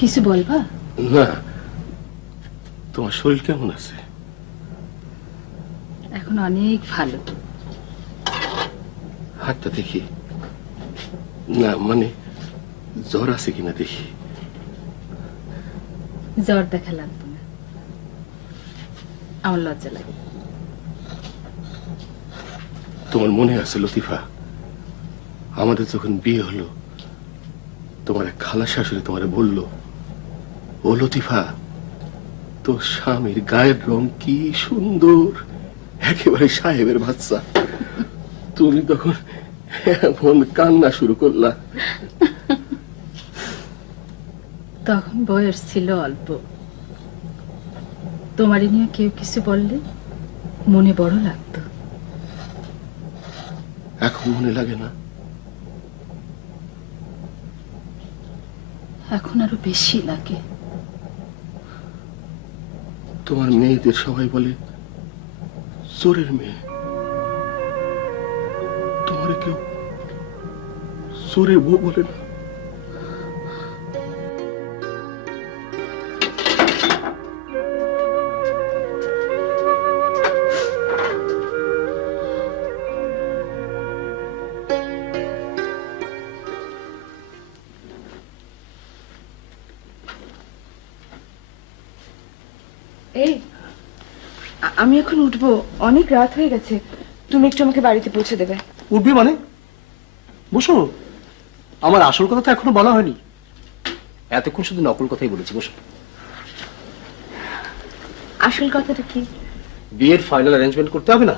কিছু বলবা? না, তোমার শরীর কেমন আছে? এখন অনেক ভালো। হাতটা দেখি। না মানে জ্বর আছে কিনা দেখি। জ্বর দেখা লাগবে না, আমার লজ্জা লাগে। তোমার মনে আছে লতিফা, আমাদের যখন বিয়ে হলো তোমার এক খালা শাশুড়ি তোমারে বলল, ও লতিফা, তোর স্বামীর গায়ের রং কি সুন্দর, একেবারে সাহেবের বাচ্চা। তুমি তখন এমন কান্না শুরু করলা। তখন বয়স ছিল অল্প, তোমারই নিয়ে কেউ কিছু বললে মনে বড় লাগতো। এখন মনে লাগে না? এখন আরো বেশি লাগে। তোমার মেয়েদের সবাই বলে চোরের মেয়ে, তোমার কেউ চোরের বউ বলে না? এই আমি এখন উঠবো, অনেক রাত হয়ে গেছে। তুমি একটু আমাকে বাড়িতে পৌঁছে দেবে। উঠবি মানে? বসো, আমার আসল কথা তো এখনো বলা হয়নি। এতক্ষণ শুধু নকল কথাই বলেছি। বসো। আসল কথাটা কি? বিয়ের ফাইনাল অ্যারেঞ্জমেন্ট করতে হবে না?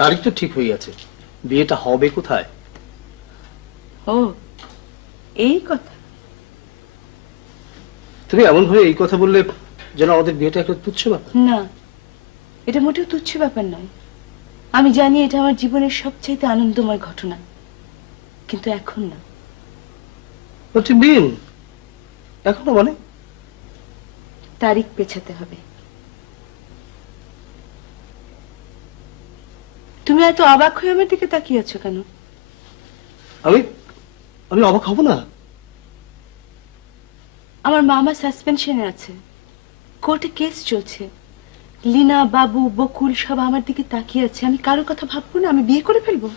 তারিখ তো ঠিক হয়ে গেছে, বিয়েটা হবে কোথায়? ও এই কথা। তুমি এমন ভাবে এই কথা বললে যেন আমাদের বিয়েটা একটা তুচ্ছ ব্যাপার। না, এটা মোটেও তুচ্ছ ব্যাপার নয়। আমি জানি এটা আমার জীবনের সবচেয়ে আনন্দময় ঘটনা, কিন্তু এখন না। এখনো মানে? তারিখ পেছাতে হবে। তুমি এত অবাক হয়ে আমার দিকে তাকিয়ে আছো কেন? আমি আমি অবাক হব না? আমার মামা সাসপেনশনে আছে, কোর্টে কেস চলছে। লীনা, বাবু, বকুল সব আমার দিকে তাকিয়ে আছে। আমি কারো কথা ভাববো না? আমি বিয়ে করে ফেলবো?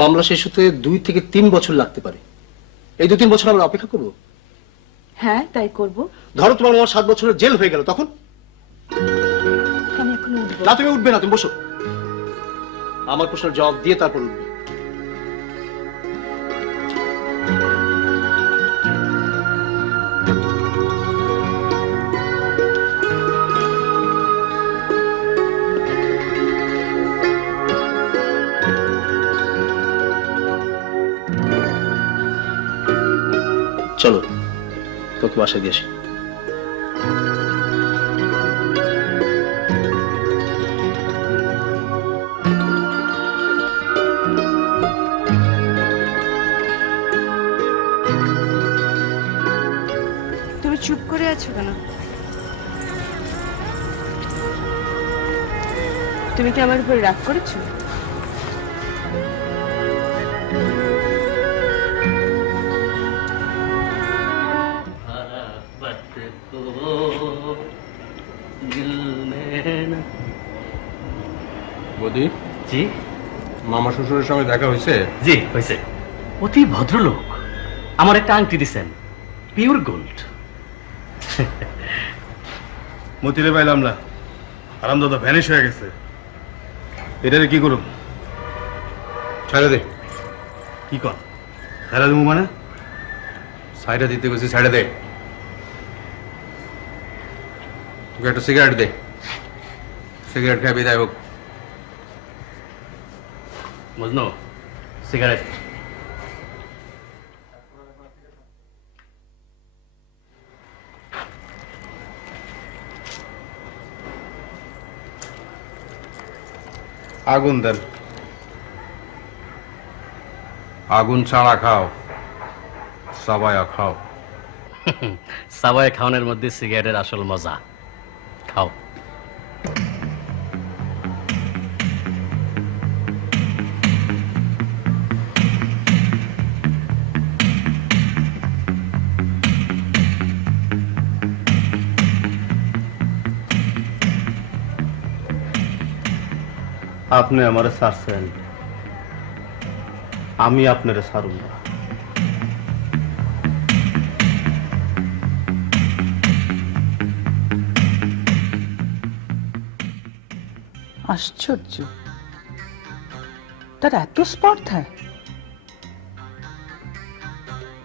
মামলা শেষ হতে 2 থেকে 3 বছর লাগতে পারে। এই 2-3 বছর আমরা অপেক্ষা করবো? হ্যাঁ, তাই করব। ধরো তোমার আমার 7 বছরের জেল হয়ে গেল, তখন? আমি এখন উঠবো না, তুমি উঠবে না, তুমি বসো। আমার প্রশ্নের জবাব দিয়ে তারপর উঠবে। চলো, তোকে বাসায় দিয়ে আসি। তুমি চুপ করে আছো কেন? তুমি কি আমার উপর রাগ করেছো? বৌদি, জি মামা শ্বশুরের সঙ্গে দেখা হয়েছে? জি হয়েছে, অতি ভদ্রলোক। আমার একটা আংটি দিছেন, পিওর গোল্ড। মতিরে পাইলাম না, আরামদাদা ভ্যানিশ হয়ে গেছে। এটারে কি করুন? ছাইড়া দে। কি কর? ছাইড়া দেবো মানে? ছাইড়া দিতে গেছি, ছাইড়া দে। তোকে একটা সিগারেট দে, সিগারেট খাই বিদায় হোক। মজনু, সিগারেট। আগুন দেন। আগুন ছাড়া খাও, সাবায়া খাও। সাবাই খাওয়ানোর মধ্যে সিগারেটের আসল মজা। খাও। আপনি আমারে ছাড়ছেন, আমি আপনারে ছাড়ুন না। আশ্চর্য, তার এত স্পর্ধা!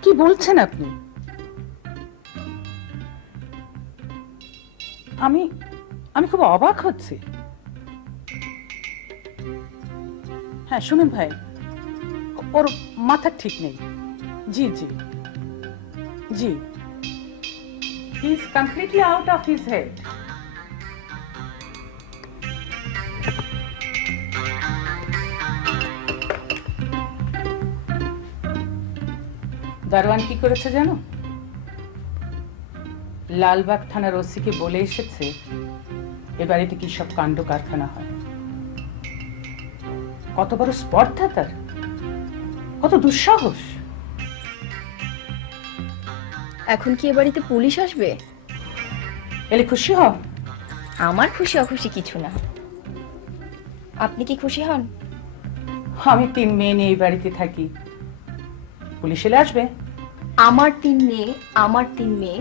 কি বলছেন আপনি? আমি আমি খুব অবাক হচ্ছি। হ্যাঁ শুনুন ভাই, ওর মাথা ঠিক নেই। জি জি জি, he is completely out of his head. দারোয়ান কি করেছে জানো? লালবাগ থানার ওসিকে বলে এসেছে এ বাড়িতে কি সব কাণ্ড কারখানা হয়। কত বড় স্পর্ধা তার, কত দুঃসাহস! এখন কি এ বাড়িতে পুলিশ আসবে? এলে খুশি হও? আমার খুশি অখুশি কিছু না। আপনি কি খুশি হন? আমি 3 মেয়ে নিয়ে এই বাড়িতে থাকি, পুলিশ এলে আসবে? আমার 3 মেয়ে, আমার 3 মেয়ে,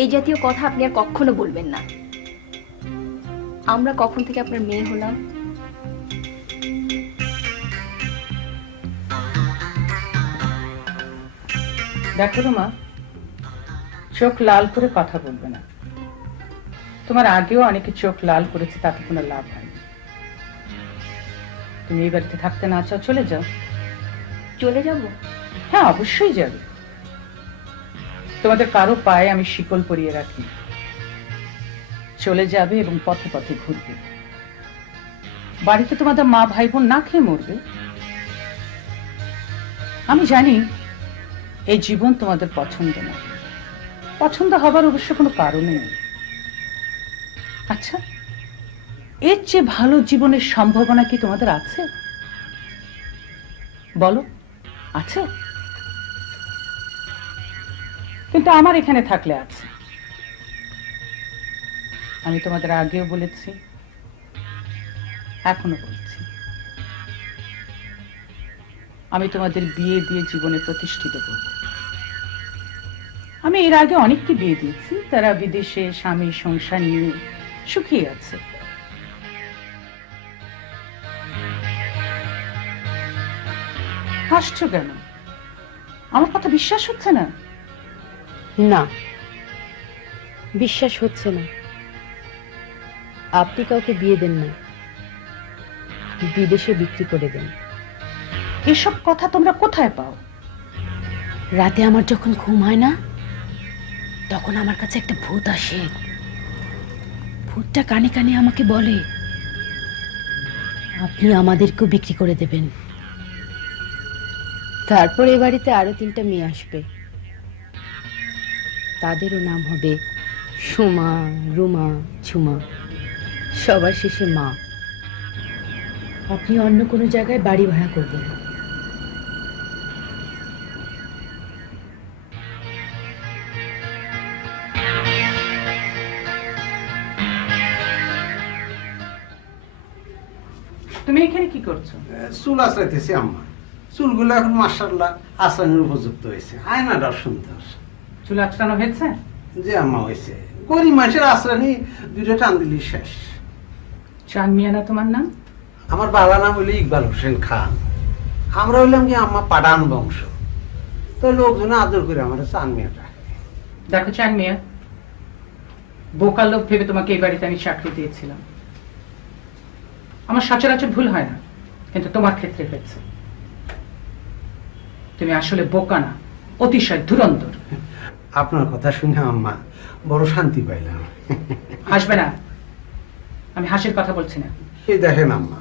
এই জাতীয় কথা আপনি আর কখনো বলবেন না। আমরা কখন থেকে আপনার মেয়ে হলাম? দেখো রুমা, চোখ লাল করে কথা বলবে না। তোমার আগেও অনেকে চোখ লাল করেছে, তাতে কোনো লাভ হয়নি। তুমি এই বাড়িতে থাকতে না চাও, চলে যাও। চলে যাব? হ্যাঁ অবশ্যই যাবে। তোমাদের কারো পায়ে আমি শিকল পরিয়ে রাখি। চলে যাবে এবং পথে পথে ঘুরবে। বাড়িতে তোমাদের মা ভাই বোন না খেয়ে মরবে। আমি জানি এই জীবন তোমাদের পছন্দ না, পছন্দ হবার অবশ্য কোনো কারণে নেই। আচ্ছা, এর চেয়ে ভালো জীবনের সম্ভাবনা কি তোমাদের আছে? বলো, আছে? কিন্তু আমার এখানে থাকলে আছে। আমি তোমাদের আগেও বলেছি, এখনো বলছি, আমি তোমাদের বিয়ে দিয়ে জীবনে প্রতিষ্ঠিত করব। আমি এর আগে অনেককে বিয়ে দিয়েছি, তারা বিদেশে স্বামী সংসার নিয়ে সুখী আছে। হাসছো কেন? আমার কথা বিশ্বাস হচ্ছে না? না, বিশ্বাস হচ্ছে না। আপনি কাউকে বিয়ে দেন না, বিদেশে বিক্রি করে দেন। এসব কথা তোমরা কোথায় পাও? রাতে আমার যখন ঘুম হয় না, তখন আমার কাছে একটা ভূত আসে। ভূতটা কানে কানে আমাকে বলে, আপনি আমাদেরকেও বিক্রি করে দেবেন। তারপর এ বাড়িতে আরো 3টা মেয়ে আসবে, তাদেরও নাম হবে সুমা, রুমা, ঝুমা, সবার শেষে মা। আপনি অন্য কোনো জায়গায় বাড়ি ভাড়া করবেন। তুমি এখানে কি করছো? চুল আঁচড়াইতেছি আম্মা। চুলগুলো এখন মাশাআল্লাহ আঁচড়ানোর উপযুক্ত হয়েছে, আয়নাটাও সুন্দর। চুল আঁচড়ানো হয়েছে? যে আম্মা হয়েছে, গরিব মানুষের আঁচড়ানি 2টা টান দিলি শেষ। চান মিয়া না তোমার নাম? আমার বাবা নাম হইল ইকবাল হোসেন খান। আমরা হইলাম কি আম্মা পাঠান বংশ, তো লোকজন আদর করে আমার চান মিয়াটা। দেখো চান মিয়া, বোকা লোক ভেবে তোমাকে এই বাড়িতে আমি চাকরি দিয়েছিলাম। আমার সচরাচর ভুল হয় না, কিন্তু তোমার ক্ষেত্রে হয়েছে। তুমি আসলে বোকা না, অতিশয় ধুরন্ধর। আপনার কথা শুনে আম্মা বড় শান্তি পাইলাম। হাসবে না, আমি হাসির কথা বলছি না। এই দেখেন আম্মা,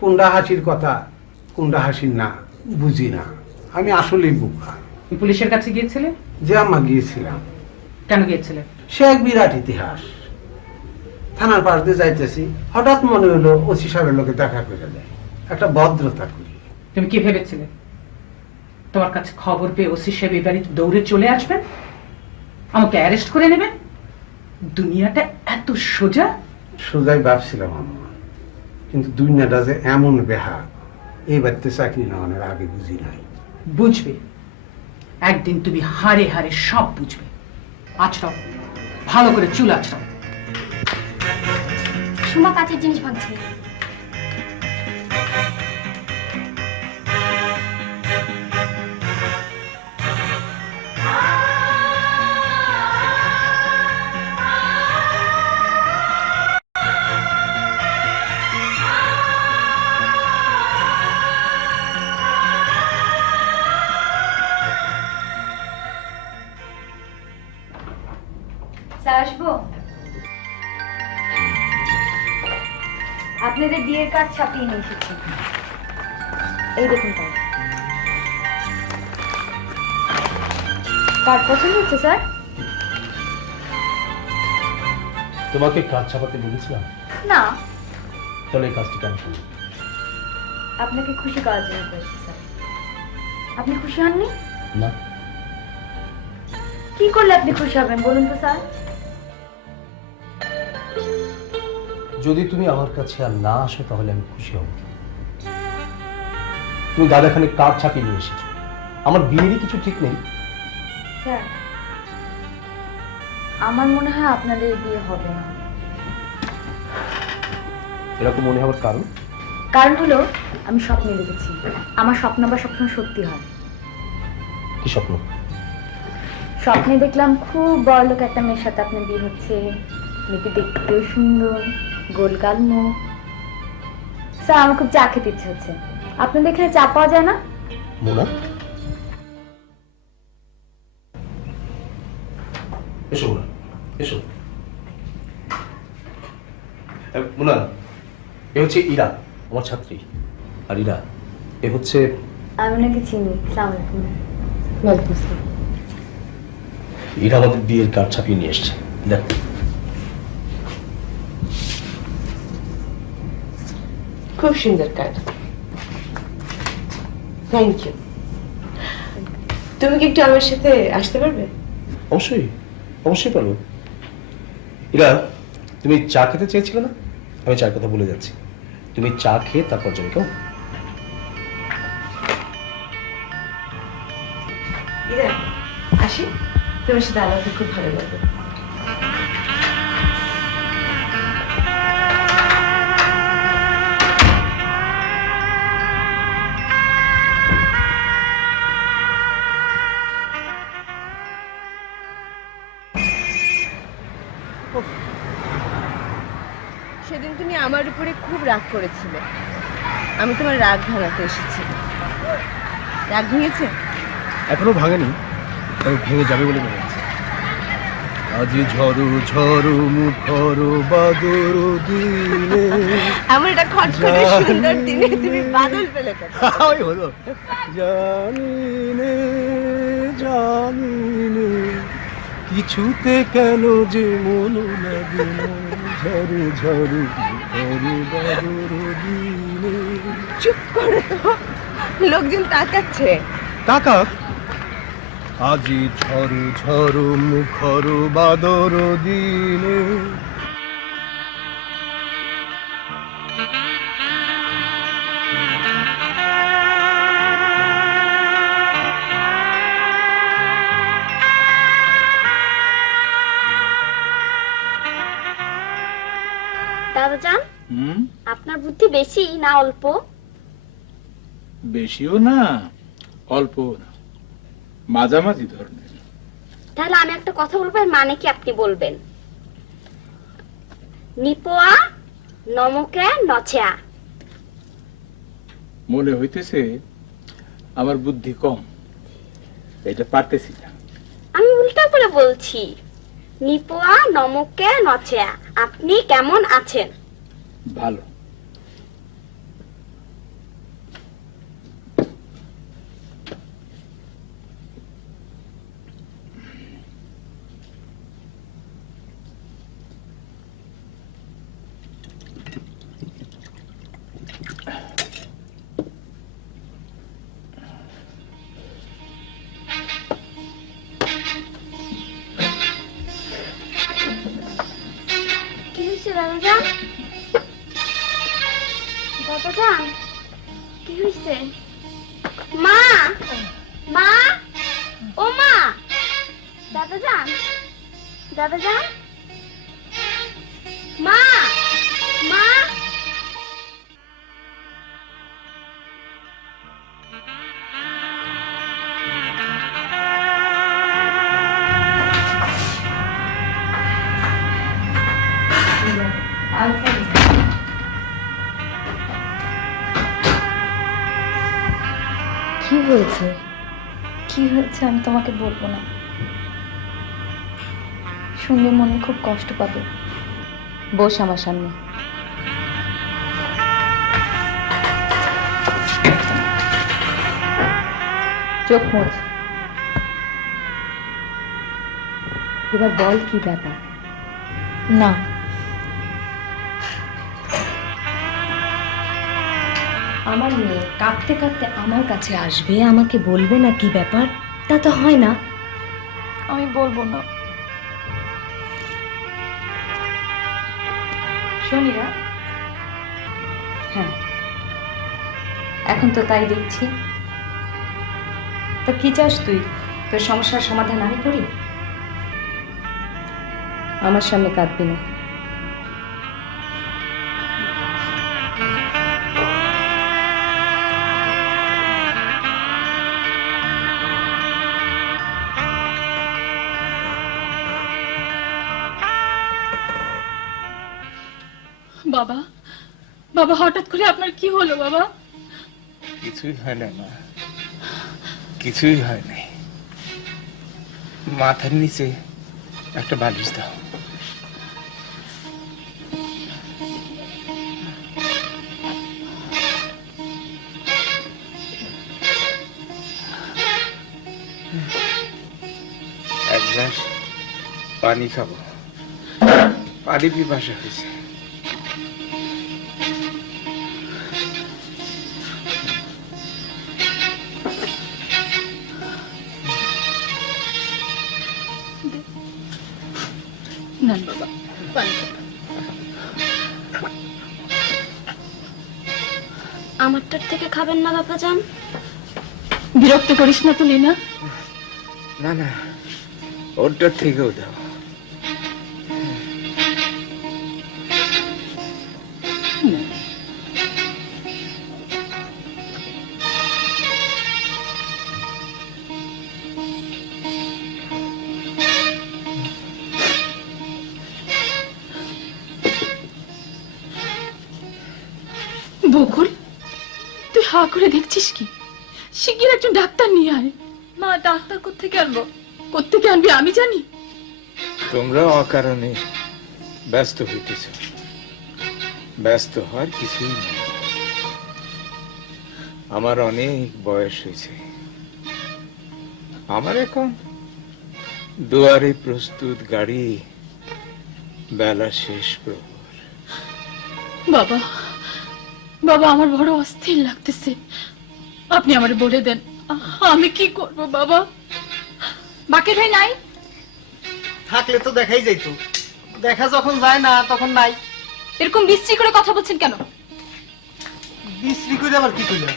কোনটা হাসির কথা কোনটা হাসির না বুঝি না। আমি আসলেই বোকা। তুমি পুলিশের কাছে গিয়েছিলে? যে আম্মা গিয়েছিলাম। কেন গিয়েছিলে? সে এক বিরাট ইতিহাস। থানার পাশ দিয়ে যাইতেছি, হঠাৎ মনে হলো ওসি সাহেবের লোকে দেখা করে দেয়, একটা ভদ্রতা করি। তুমি কি ভেবেছিলে তোমার কাছে খবর পেয়ে ওসি সাহেব এই বাড়িতে দৌড়ে চলে আসবেন, আমাকে অ্যারেস্ট করে নেবেন? দুনিয়াটা এত সোজা? সোজাই ভাবছিলাম আম্মা, কিন্তু দুনিয়াটা যে এমন বেহা, এই বাড়িতে চাকরি নেওয়ানোর আগে বুঝি নাই। বুঝবে, একদিন তুমি হারে হারে সব বুঝবে। আছড়াও, ভালো করে চুল আছড়াও। সুমা কাছের জিনিস ভাঙছে। আসবো? আপনাদের বিয়ের কার্ড ছাপিয়ে নিয়ে এসেছি, এই দেখুন কার্ড। কার্ড পছন্দ হচ্ছে স্যার? তোমাকে কাজ ছাপাতে বলেছিলাম? না, তাহলে এই কাজটি কেন করলে? আপনাকে খুশি করার জন্য করেছি স্যার। আপনি খুশি হননি? না। কি করলে আপনি খুশি হবেন বলুন তো স্যার? যদি তুমি আমার কাছে আর না আসো তাহলে আমি খুশি হব। তুমি দাদাখানে কার্ড ছাপিয়ে নিয়ে এসেছো, আমার বিয়েরই কিছু ঠিক নেই। স্যার, আমার মনে হয় আপনাদের বিয়ে হবে না। এরকম মনে হওয়ার কারণ? কারণ হলো আমি স্বপ্নে দেখেছি, আমার স্বপ্ন বা স্বপ্ন সত্যি হয়। কি স্বপ্ন? স্বপ্নে দেখলাম খুব বড়লোক একটা মেয়ের সাথে আপনার বিয়ে হচ্ছে, মেয়েটি দেখতেও সুন্দর, গোলগাল মুখ। স্যার, আমার খুব চা খেতে ইচ্ছে হচ্ছে, আপনাদের এখানে চা পাওয়া যায় না? মোনা, এসো মোনা, এসো। মোনা, এ হচ্ছে ইরা, আমার ছাত্রী। আর ইরা, এ হচ্ছে। আমি ওনাকে চিনি। আসসালামু আলাইকুম। ওয়ালাইকুম আসসালাম। ইরা আমাদের বিয়ের কার্ড ছাপিয়ে নিয়ে এসছে, দেখ। খুব সুন্দর কার্ড, থ্যাংক ইউ। তুমি কি একটু আমার সাথে আসতে পারবে? অবশ্যই, অবশ্যই পারবো। ইরা, তুমি চা খেতে চেয়েছিলে না? আমি চার কথা বলে যাচ্ছি, তুমি চা খেয়ে তারপর যাবে। কেউ ইরা, আসি, তোমার সাথে আলাদা খুব ভালো লাগবে। সেদিন তুমি আমার উপরে খুব রাগ করেছিলে, আমি তোমার রাগ ভাঙাতে এসেছি। রাগ ভেঙেছে? এখনো ভাঙেনি, তবে ভেঙে যাবে বলে মনে হচ্ছে। আজি ঝড়ু ঝড়ু মুখর বাদর দিনে, আমার এটা খটখটে সুন্দর দিনে তুমি বাদল পেলে কোথায়? ওই হলো। জানিনে জানিনে কিছুতে কেন যে মন লাগে না, ঝড়ু ঝড়ু মুখর বাদর দিনে। চুপ করে তো, লোকজন তাকাচ্ছে। তাকাক। আজি ঝড়ু ঝড়ু মুখর বাদর দিনে। দাদাজান, আপনার বুদ্ধি বেশি না অল্প? বেশিও না অল্পও না, মাঝামাঝি ধরনের। তাহলে আমি একটা কথা বলবো, এর মানে কি আপনি বলবেন। নিপোয়া নমকে নচেয়া। মনে হইতেছে আমার বুদ্ধি কম, এটা পারতেছি না। আমি উল্টা করে বলছি, নিপোয়া নমকে নচেয়া। আপনি কেমন আছেন? ভালো। দাদাজান, দাদাজান, কি হয়েছে? মা, মা, ও মা, দাদাজান, দাদাজান, মা, মা। কি হয়েছে? কি হয়েছে আমি তোমাকে বলবো না, শুনলে মনে খুব কষ্ট পাবে। বস আমার সামনে। চোখ মুছ। এবার বল কি ব্যাপার? না, আমার মেয়ে কাঁদতে কাঁদতে আমার কাছে আসবে, আমাকে বলবে না কি ব্যাপার? তা তো হয় না। আমি বলবো না। শোনিরা, হ্যাঁ এখন তো তাই দেখছি। তা কি চাস তুই? তোর সমস্যার সমাধান আমি করি? আমার সামনে কাঁদবি না। বাবা, বাবা হঠাৎ করে আপনার কি হলো বাবা? কিছুই হয় না মা, কিছুই হয় নাই। মাথার নিচে একটা বালিশ দাও। এক গ্লাস পানি খাবো, পানি পিপাসা হয়েছে। নেন বাবা, পানি খান। আমারটার থেকে খাবেন না বাবা যান? বিরক্ত করিস না তো লীনা। না না, ওরটার থেকেও দাও। বকুল, তুই হা করে দেখছিস কি? শিগগির একজন ডাক্তার নিয়ে আয়। মা, ডাক্তার কোত্থেকে আনবো? কোত্থেকে আনবি আমি জানি? তোমরা অকারণে ব্যস্ত হইতেছ। ব্যস্ত হওয়ার কিছুই নেই। আমার অনেক বয়স হয়েছে। আমার এখন দুয়ারে প্রস্তুত গাড়ি, বেলা শেষ প্রহর। বাবা, বাবা আমার বড় অস্থির লাগতেছে। আপনি আমার বলে দেন আমি কি করব বাবা? বাকের ভাই নাই? থাকলে তো দেখাই যাইতো, দেখা যখন যায় না তখন নাই। এরকম বিশ্রী করে কথা বলছেন কেন? বিশ্রী করে আবার কি করলাম?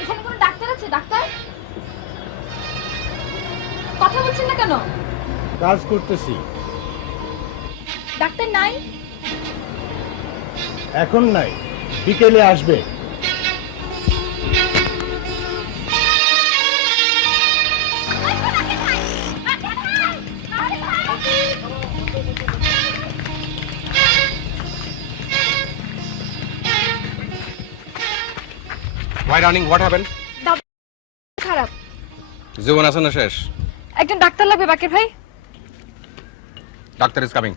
এখানে কোনো ডাক্তার আছে? ডাক্তার কথা বলছেন না কেন? কাজ করতেছি। ডাক্তার নাই? এখন নাই, বিকেলে আসবে। Why, darling, what happened? খারাপ। জীবন আছে না শেষ? একজন ডাক্তার লাগবে বাকের ভাই। Doctor is coming.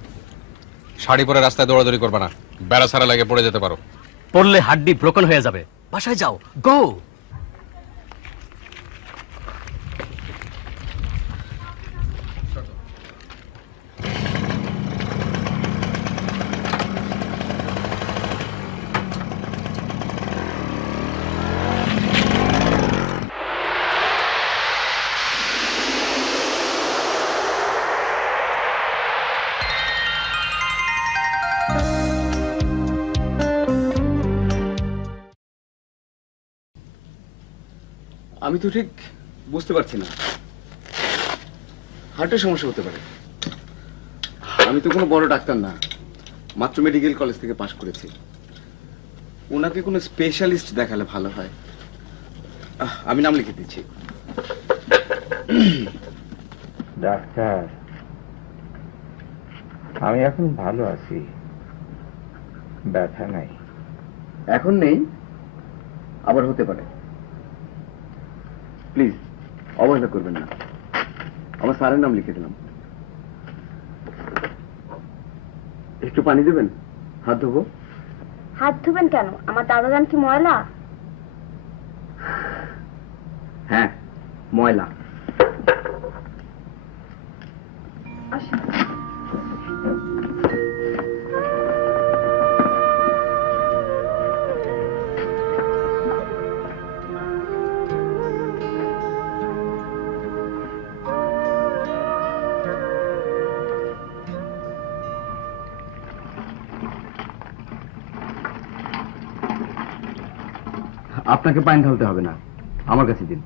শাড়ি পরে রাস্তায় দৌড়াদৌড়ি করবে না, বেড়া সারা লাগে পড়ে যেতে পারো। পড়লে হাড্ডি ব্রোকন হয়ে যাবে। বাসায় যাও, গো। আমি তো ঠিক বুঝতে পারছি না। হার্টের সমস্যা হতে পারে। আমি তো কোনো বড় ডাক্তার না, মাত্র মেডিকেল কলেজ থেকে পাশ করেছি। ওনাকে কোনো স্পেশালিস্ট দেখালে ভালো হয়। আমি নাম লিখে দিচ্ছি। ডাক্তার, আমি এখন ভালো আছি, ব্যথা নাই। এখন নেই, আবার হতে পারে। প্লিজ অবহেলা করবেন না। আমার স্যারের নাম লিখে দিলাম। একটু পানি দেবেন, হাত ধোবো। হাত ধুবেন কেন? আমার দাদা যান কি ময়লা? হ্যাঁ, ময়লা। আসুন। আপনাকে পানি ঢালতে হবে না, আমার কাছে দিন।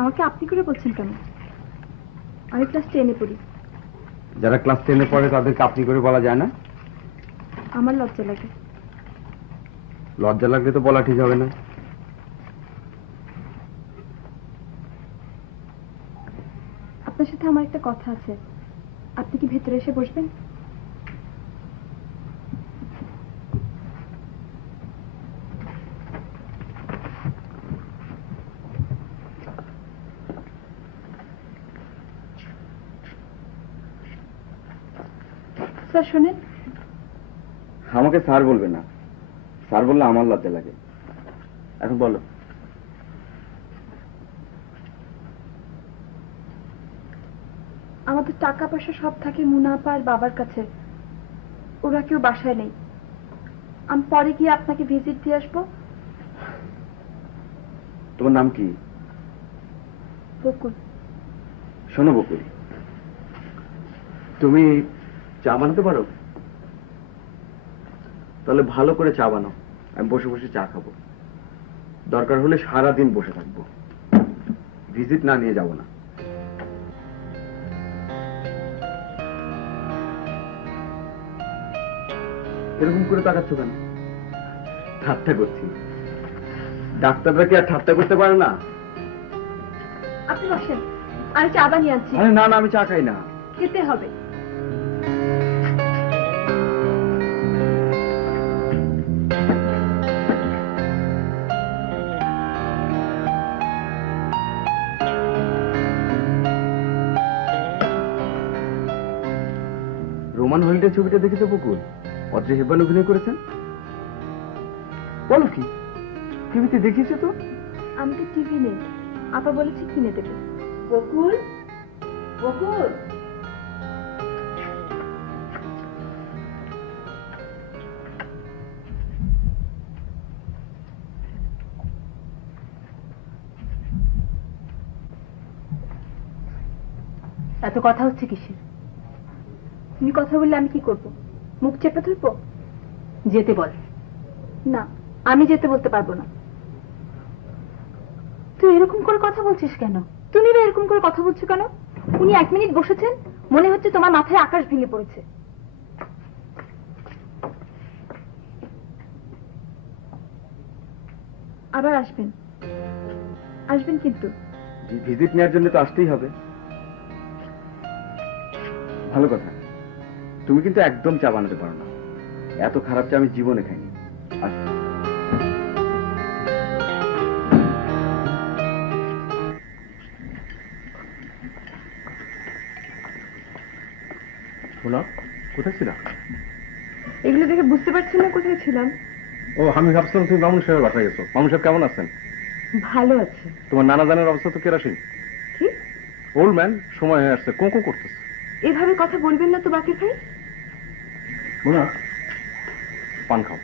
আমাকে আপনি করে বলছেন কেন? আমি ক্লাস 10-এ পড়ি। যারা ক্লাস 10-এ পড়ে তাদেরকে আপনি করে বলা যায় না? আমার লজ্জা লাগে। লজ্জা লাগলে তো বলা ঠিক হবে না। আপনার সাথে আমার একটা কথা আছে, আপনি কি ভেতরে এসে বসবেন? স্যার শোনেন। আমাকে স্যার বলবে না, স্যার বললে আমার লজ্জা লাগে। এখন বলো। আমাদের টাকা পয়সা সব থাকে মুনাফা আর বাবার কাছে, ওরা কেউ বাসায় নেই। আমি পরে গিয়ে আপনাকে ভিজিট দিয়ে আসবো। তোমার নাম কি? বকুল। শোনো বকুল, তুমি চা বানাতে পারো? তাহলে ভালো করে চা বানাও, আমি বসে বসে চা খাবো। দরকার হলে সারাদিন বসে থাকবো, ভিজিট না নিয়ে যাব না। এরকম করে তাকাচ্ছ কেন? ঠাট্টা করছি। ডাক্তাররা কি আর ঠাট্টা করতে পারে না? আপনি বসেন, আমি চা বানিয়ে আনছি। আরে না না, আমি চা খাই না। খেতে হবে। রোমান হলিডে ছবিটা দেখেছো বকুল? অদ্রে হেব্বান অভিনয় করেছেন। বলো কি, টিভিতে দেখিয়েছো তো? আমি তো টিভি নেই, আপা বলেছে কিনে দেবে। বকুল, বকুল। এত কথা হচ্ছে কিসের? তুমি কথা বললে আমি কি করব? মুখ চেপে ধরবো? যেতে বল। না, আমি যেতে বলতে পারবো না। তুই এরকম করে কথা বলছিস কেন? তুমি বা এরকম করে কথা বলছো কেন? উনি 1 মিনিট বসেছেন, মনে হচ্ছে তোমার মাথায় আকাশ ভেঙে পড়েছে। আবার আসবেন, আসবেন কিন্তু। ভিজিট নেওয়ার জন্য তো আসতেই হবে। ভালো কথা, তুমি কিন্তু একদম চা বানাতে পারো না। এত খারাপ চা আমি জীবনে খাইনি। শোনা, কোথায় ছিলাম? এগুলো দেখে বুঝতে পারছেন না কোথায় ছিলাম? ও, আমি ভাবছিলাম তুমি মামুন সাহেবের বাসায় গেছো। মামুন সাহেব কেমন আছেন? ভালো আছে। তোমার নানা জানের অবস্থা তো কেরাসিন। কি? ওল্ড ম্যান, সময় হয়ে আসছে, কোঁ কোঁ করতেছে। এভাবে কথা বলবেন না তো বাকির ভাই। মোনা, পান খাও।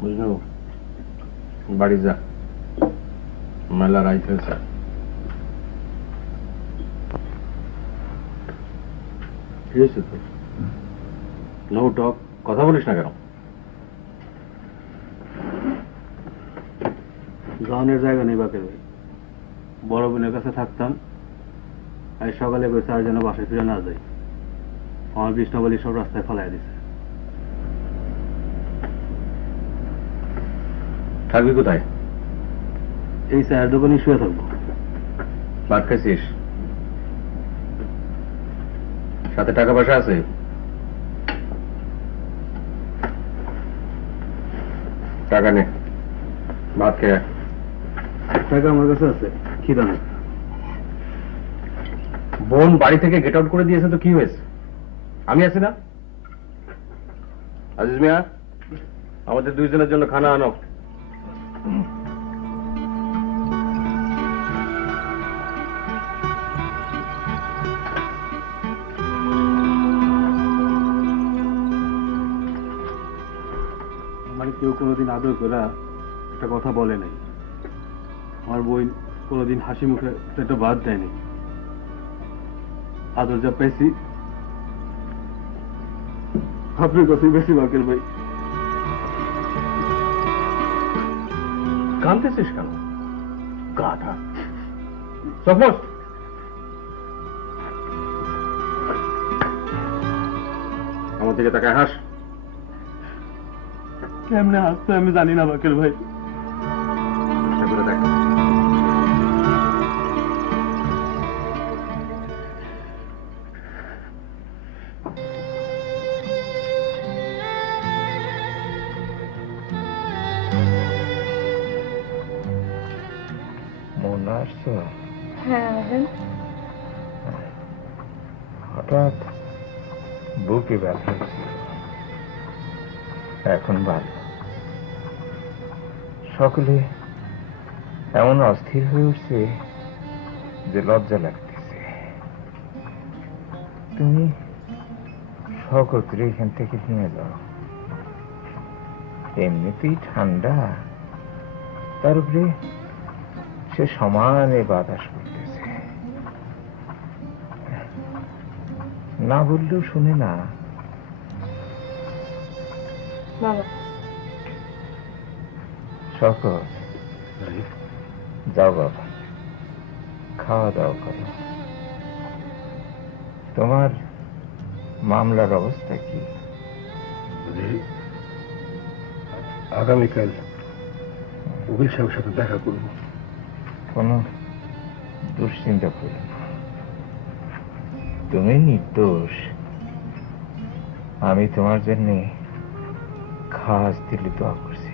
বুঝলো, বাড়ি যা, মেলা রাইত হয়েছে। কি হয়েছে তোর? নো টক, কথা বলিস না কেন? গানের জায়গা নেই বাকের ভাই। বড় বোনের কাছে থাকতাম, আজ সকালে কইছে আর যেন বাসায় ফিরে না যাই। আমার বিষ্ণাবলী সব রাস্তায় ফেলাই দিছে। থাকবি কোথায়? এই চায়ের দোকানে শুয়ে থাকবো। ভাত খাইছিস? সাথে টাকা পয়সা আছে? টাকা নে, ভাত খেয়ে। টাকা আমার কাছে আছে, খিদা নেই। বোন বাড়ি থেকে গেট আউট করে দিয়েছে তো কি হয়েছে? আমি আছি না? আজিজ মিয়া, আমাদের দুইজনের জন্য খানা আনো। মানে কেউ কোনোদিন আদর করে একটা কথা বলে নাই। আমার বই কোনোদিন হাসি মুখে একটা বাদ দেয়নি। আদর যা পেয়েছি আপনার কাছেই বেশি বাকের ভাই। কাঁদতেছিস কেন? গাধা সকমোস, আমার দিকে তাকায় হাস। কেমনে হাসতে আমি জানি না বাকের ভাই। চেষ্টা করে দেখ। মনে আসছে? হ্যাঁ, হঠাৎ বুকে ব্যথা হয়েছিল, এখন ভালো। সকলে এমন অস্থির হয়ে উঠছে যে লজ্জা লাগতেছে। তুমি সকলে এখান থেকে নিয়ে যাও। এমনিতেই ঠান্ডা, তার উপরে সে সমানে বাতাস করতেছে, না বললেও শুনে না। বাবা, সকল যাও বাবা, খাওয়া দাওয়া করো। তোমার মামলার অবস্থা কি? আগামীকাল উকিল সাহেবের সাথে দেখা করব। কোনো দুশ্চিন্তা করো না, তুমি নির্দোষ। আমি তোমার জন্য খাস দিলে দোয়া করছি।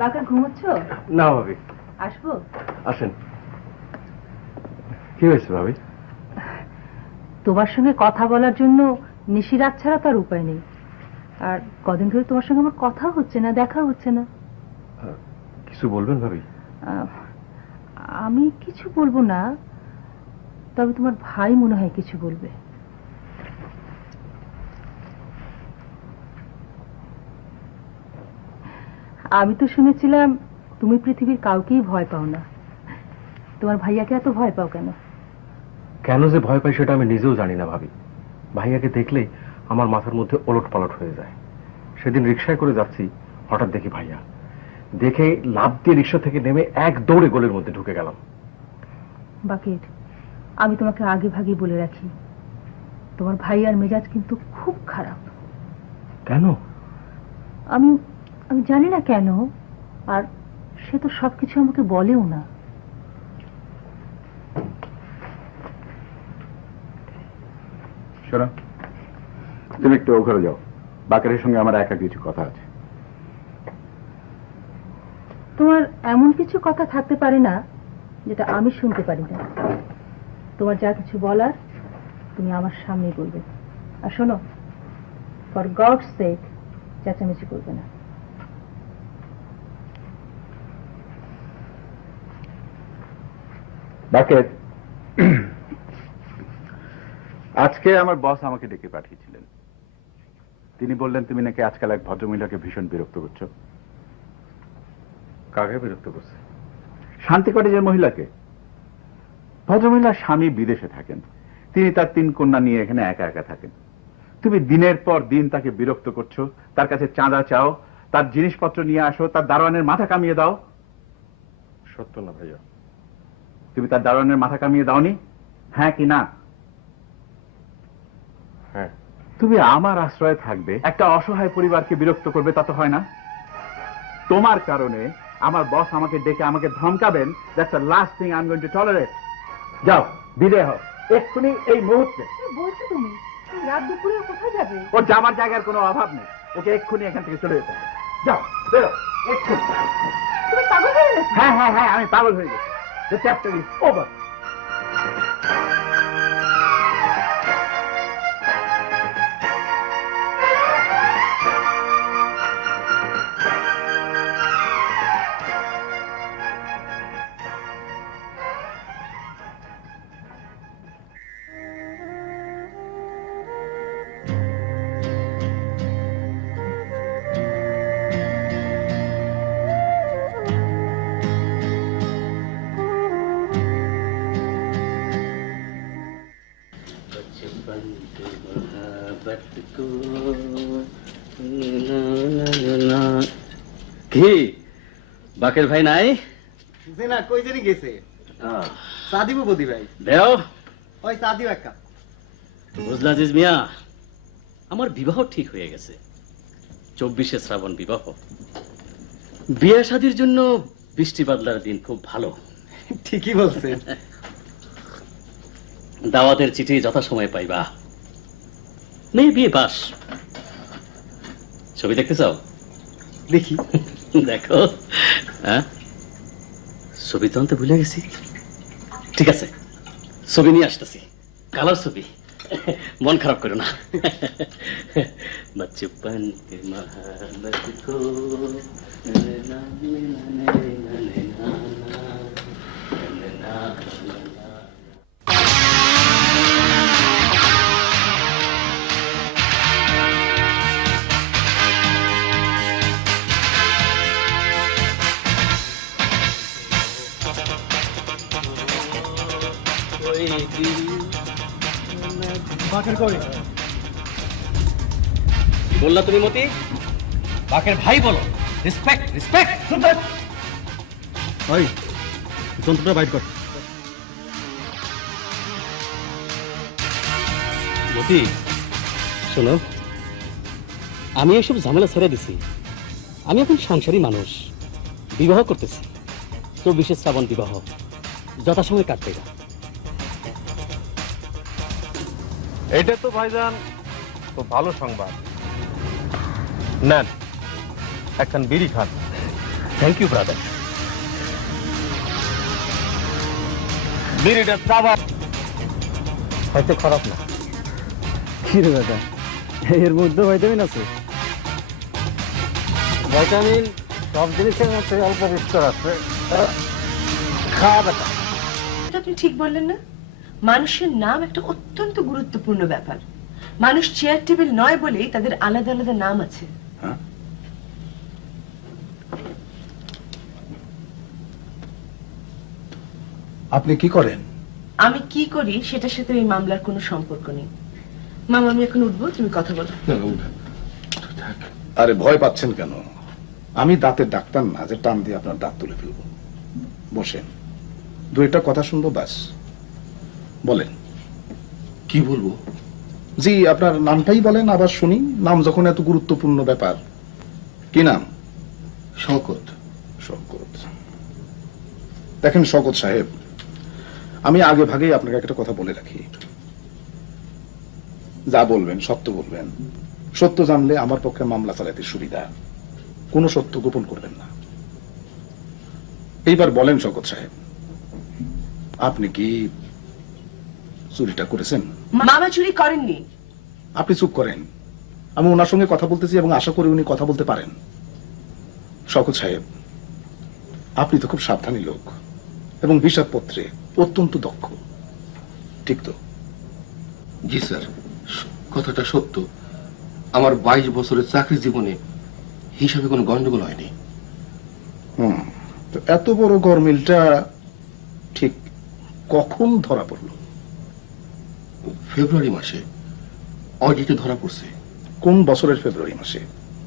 বাকা ঘুমোচ্ছ? না ভাবি। আসবো? আসেন। কি হয়েছে ভাবি? তোমার সঙ্গে কথা বলার জন্য নিশিরাত ছাড়া তার উপায় নেই। আর কদিন ধরে তোমার সঙ্গে আমার কথা হচ্ছে না, দেখা হচ্ছে না। কিছু বলবেন ভাবি? আমি কিছু বলবো না, তবে তোমার ভাই মনে হয় কিছু বলবে। আমি তো শুনেছিলাম তুমি পৃথিবীর কাউকেই ভয় পাও না। তোমার ভাইয়াকে এত ভয় পাও কেন? কেন যে ভয় পাই সেটা আমি নিজেও জানি না ভাবি। ভাইয়াকে দেখলেই আমার মাথার মধ্যে ওলট পালট হয়ে যায়। সেদিন রিক্সায় করে যাচ্ছি, হঠাৎ দেখি ভাইয়া। দেখে লাফ দিয়ে রিক্সা থেকে নেমে এক দৌড়ে গোলের মধ্যে ঢুকে গেলাম। বাকের, আমি তোমাকে আগে ভাগে বলে রাখি, তোমার ভাইয়ার মেজাজ কিন্তু খুব খারাপ। কেন? আমি আমি জানি না কেন, আর সে তো সবকিছু আমাকে বলেও না। শোনো, তুমি একটু ও ঘরে যাও, বাকেরের সঙ্গে আমার একা কিছু কথা আছে। তোমার এমন কিছু কথা থাকতে পারে না যেটা আমি শুনতে পারি না। তোমার যা কিছু বলার তুমি আমার সামনেই বলবে। আর শোনো, ফর গডস সেক চেঁচামেচি করবে না। বাকের আজকে আমার বস আমাকে ডেকে পাঠিয়েছিলেন। তিনি বললেন তুমি নাকি আজকাল এক ভদ্রমহিলাকে ভীষণ বিরক্ত করছো। কাকে বিরক্ত করছে? শান্তি কটেজের মহিলাকে। ভদ্রমহিলার স্বামী বিদেশে থাকেন, তিনি তার 3 কন্যা নিয়ে এখানে একা একা থাকেন। তুমি দিনের পর দিন তাকে বিরক্ত করছো, তার কাছে চাঁদা চাও, তার জিনিসপত্র নিয়ে আসো, তার দারোয়ানের মাথা কামিয়ে দাও। সত্য না ভাইয়া? তুমি তার দারোয়ানের মাথা কামিয়ে দাওনি? হ্যাঁ কি না? হ্যাঁ। তুমি আমার আশ্রয়ে থাকবে, একটা অসহায় পরিবারকে বিরক্ত করবে, তা তো হয় না। তোমার কারণে আমার বস আমাকে ডেকে আমাকে ধমকাবেন। That's the last thing I am going to tolerate. যাও, বিদায় হও এক্ষুনি, এই মুহূর্তে। বলছো তুমি রাত দুপুরে কোথায় যাবে? ওর যাবার জায়গার কোনো অভাব নেই, ওকে এক্ষুনি এখান থেকে চলে যেতে হবে। যাও, বেরো এক্ষুনি। তুমি পাগল হয়ে গেছো? হ্যাঁ হ্যাঁ হ্যাঁ, আমি পাগল হয়ে গেছি। The chapter is over. কি বাকের ভাই নাই? যে না কই জানি গেছে। চা দিব বদি ভাই? দেও। ওই চা দিও একটা। বুঝলা আজিজ মিয়া, আমার বিবাহ ঠিক হয়ে গেছে। 24শে শ্রাবণ বিবাহ। বিয়ে শাদীর জন্য বৃষ্টি বাদলার দিন খুব ভালো। ঠিকই বলছেন। দাওয়াতের চিঠি যথাসময়ে পাইবা। মেয়ে বিয়ে পাস। ছবি দেখতে চাও? দেখি। দেখো। হ্যাঁ, ছবি তো আনতে ভুলে গেছি। ঠিক আছে, ছবি নিয়ে আসতেছি। কালার ছবি। মন খারাপ করো না। बचपन के मोहब्बत को नैना नैना नैना नैना नैना। বললা তুমি মতি? বাকের ভাই বলো। Respect respect. ওই যন্ত্রটা বাইট কর। মতি শোনো, আমি এসব ঝামেলা ছেড়ে দিছি। আমি এখন সংসারী মানুষ, বিবাহ করতেছি। 24শে শ্রাবণ বিবাহ যথাসময়ে কাটতে গা। এটা তো ভাইজান তো ভালো সংবাদ। নেন একখান বিড়ি খান। Thank you brother. বিড়িটা চাবা হয়তো খারাপ না। কি রে দাদা, এর মধ্যে ভাইটামিন আছে? ভিটামিন সব জিনিসের মধ্যে অল্প বিস্তর আছে। খাওয়া বেটা। এটা আপনি ঠিক বললেন না? মানুষের নাম একটা অত্যন্ত গুরুত্বপূর্ণ ব্যাপার। মানুষ চেয়ার টেবিল নয় বলেই তাদের আলাদা আলাদা নাম আছে। আপনি কি করেন? আমি কি করি সেটার সাথে এই মামলার কোনো সম্পর্ক নেই। মামা, আমি এখন উঠবো, তুমি কথা বলো। আরে ভয় পাচ্ছেন কেন? আমি দাঁতের ডাক্তার না যে টান দিয়ে আপনার দাঁত তুলে ফেলবো। বসেন, 2টা কথা শুনবো ব্যাস। বলেন। কি বলবো? জি, আপনার নামটাই বলেন, আবার শুনি। নাম যখন এত গুরুত্বপূর্ণ ব্যাপার। কি নাম? শওকত। শওকত। দেখেন শওকত সাহেব, আমি আগে ভাগেই আপনাকে একটা কথা বলে রাখি। যা বলবেন সত্য বলবেন। সত্য জানলে আমার পক্ষে মামলা চালাতে সুবিধা। কোনো সত্য গোপন করবেন না। এইবার বলেন শওকত সাহেব, আপনি কি চুরিটা করেছেন? মামা চুরি করেননি। আপনি চুপ করেন। আমি ওনার সঙ্গে কথা বলতেছি এবং আশা করি উনি কথা বলতে পারেন। শওকত সাহেব, আপনি তো খুব সাবধানী লোক এবং হিসাবপত্রে অত্যন্ত দক্ষ, ঠিক তো? জি স্যার, কথাটা সত্য। আমার 22 বছরের চাকরি জীবনে হিসাবে কোনো গন্ডগোল হয়নি। তো এত বড় গরমিলটা ঠিক কখন ধরা পড়লো? ফেব্রুয়ারি মাসে অডিটে ধরা পড়ছে। কোন বছরের ফেব্রুয়ারি মাসে?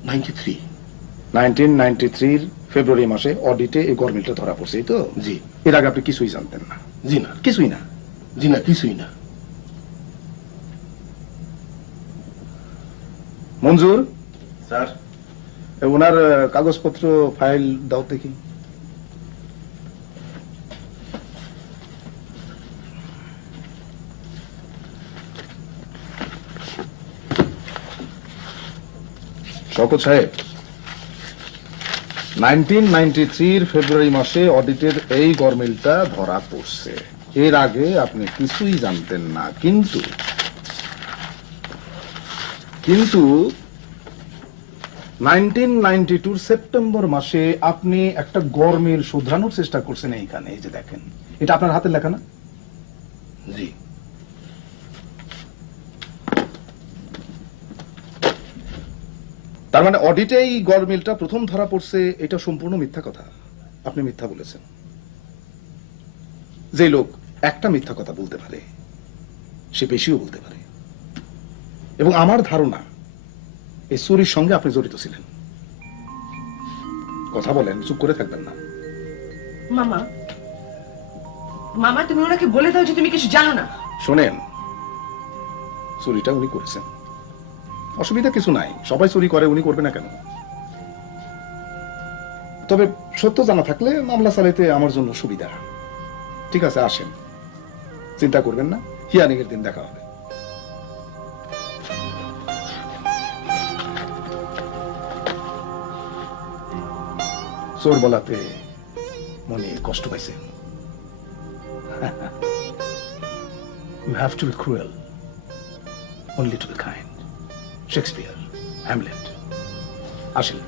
93। 1993 ফেব্রুয়ারি মাসে অডিটে এই গরমিলটা ধরা পড়ছে, এই তো? জি। এর আগে আপনি কিছুই জানতেন না? জি না। কিছুই না? জি না, কিছুই না। মঞ্জুর স্যার, ওনার কাগজপত্র ফাইল দাও দেখি। শওকত সাহেব, 1993 ফেব্রুয়ারি মাসে অডিটের এই গরমিলটা ধরা পড়ছে। এর আগে আপনি কিছুই জানতেন না, কিন্তু 1992 সেপ্টেম্বর মাসে আপনি একটা গরমিল শুধরানোর চেষ্টা করছেন এইখানে। এই যে দেখেন, এটা আপনার হাতের লেখা না? জি। তার মানে অডিটে এই গরমিলটা প্রথম ধরা পড়ছে, এটা সম্পূর্ণ মিথ্যা কথা। আপনি মিথ্যা বলেছেন। যে লোক একটা মিথ্যা কথা বলতে পারে, সে বেশিও বলতে পারে। এবং আমার ধারণা এই চুরির সঙ্গে আপনি জড়িত ছিলেন। কথা বলেন, চুপ করে থাকবেন না। মামা, মামা তুমি ওনাকে বলে দাও যে তুমি কিছু জানো না। শোনেন, চুরিটা উনি করেছেন, অসুবিধা কিছু নাই। সবাই চুরি করে, উনি করবে না কেন? তবে সত্য জানা থাকলে মামলা চালাইতে আমার জন্য সুবিধা। ঠিক আছে, আসেন, চিন্তা করবেন না, হিয়ারিং এর দিন দেখা হবে। চোর বলাতে মনে কষ্ট পাইছে। You have to be cruel, only to be kind. Shakespeare, Hamlet. আসেন।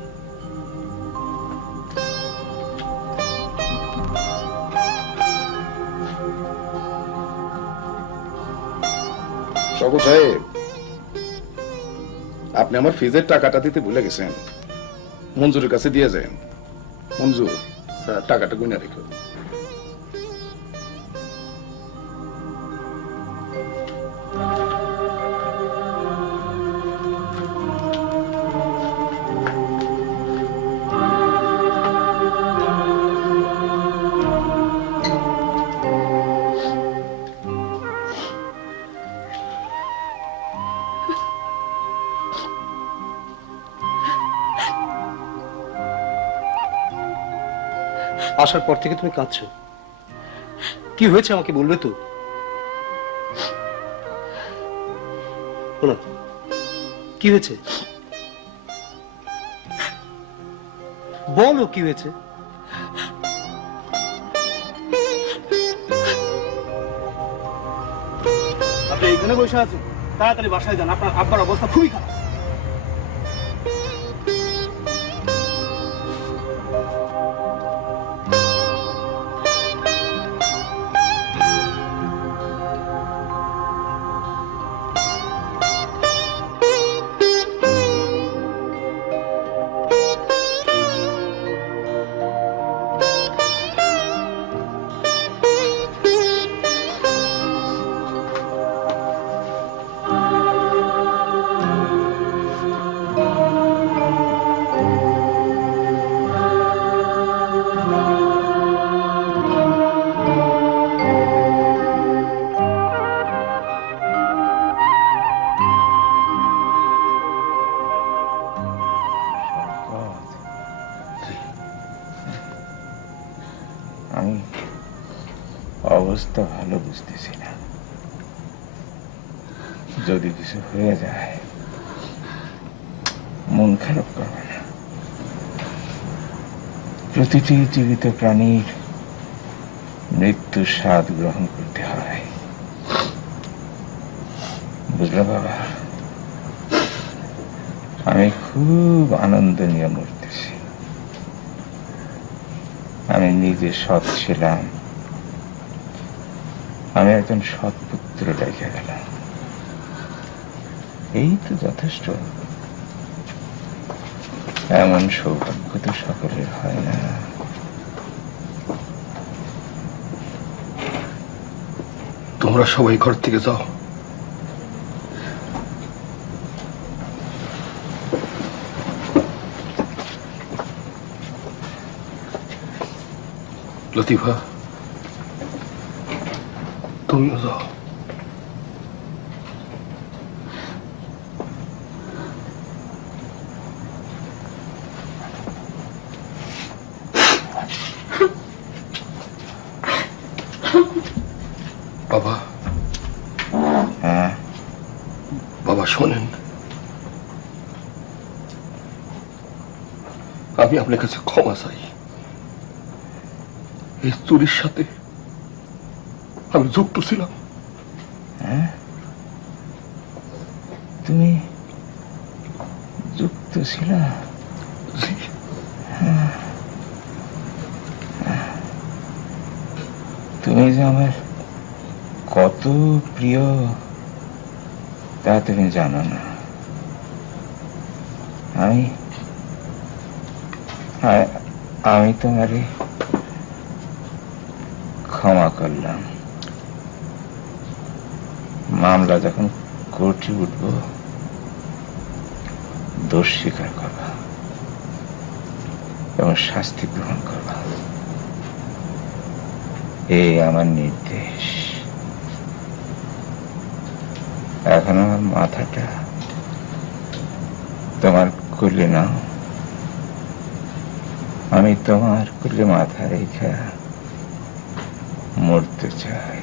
শওকত সাহেব, আপনি আমার ফিজের টাকাটা দিতে ভুলে গেছেন। মঞ্জুরের কাছে দিয়ে যান। মঞ্জুর, টাকাটা গুনে রেখো। আসার পর থেকে তুমি কাঁদছো, কি হয়েছে আমাকে বলবে তো? কি হয়েছে বলো, কি হয়েছে? আপনি এখানে বসে আছেন, তাড়াতাড়ি বাসায় যান, আপনার আব্বার অবস্থা খুবই খারাপ। আমি অবস্থা ভালো বুঝতেছি না। যদি কিছু হয়ে যায় মন খারাপ করবে না। প্রতিটি জীবিত প্রাণীর মৃত্যুর স্বাদ গ্রহণ করতে হয়, বুঝলে বাবা? আমি খুব আনন্দ নিয়ে মরতেছি। আমি নিজে সৎ ছিলাম, আমি একজন সৎ পুত্র রেখে গেলাম, এই তো যথেষ্ট। এমন সৌভাগ্য তো সকলের হয় না। তোমরা সবাই ঘর থেকে যাও। লতিফা, তুমিও যাও। বাবা, হ্যাঁ, বাবা শোনেন, আমি আপনার কাছে ক্ষমা চাই। এই চুরির সাথে আমি যুক্ত ছিলাম। হ্যাঁ, তুমি যুক্ত ছিল? জি। তুমি যে আমার কত প্রিয় তা তুমি জানো না। আমি তোমারে ক্ষমা করলাম। মামলা যখন কোর্টে উঠব, দোষ স্বীকার করবা এবং শাস্তি গ্রহণ করবা, এই আমার নির্দেশ। এখন আমার মাথাটা তোমার কোলে নাও, আমি তোমার কোলে মাথা রেখা মরতে চাই।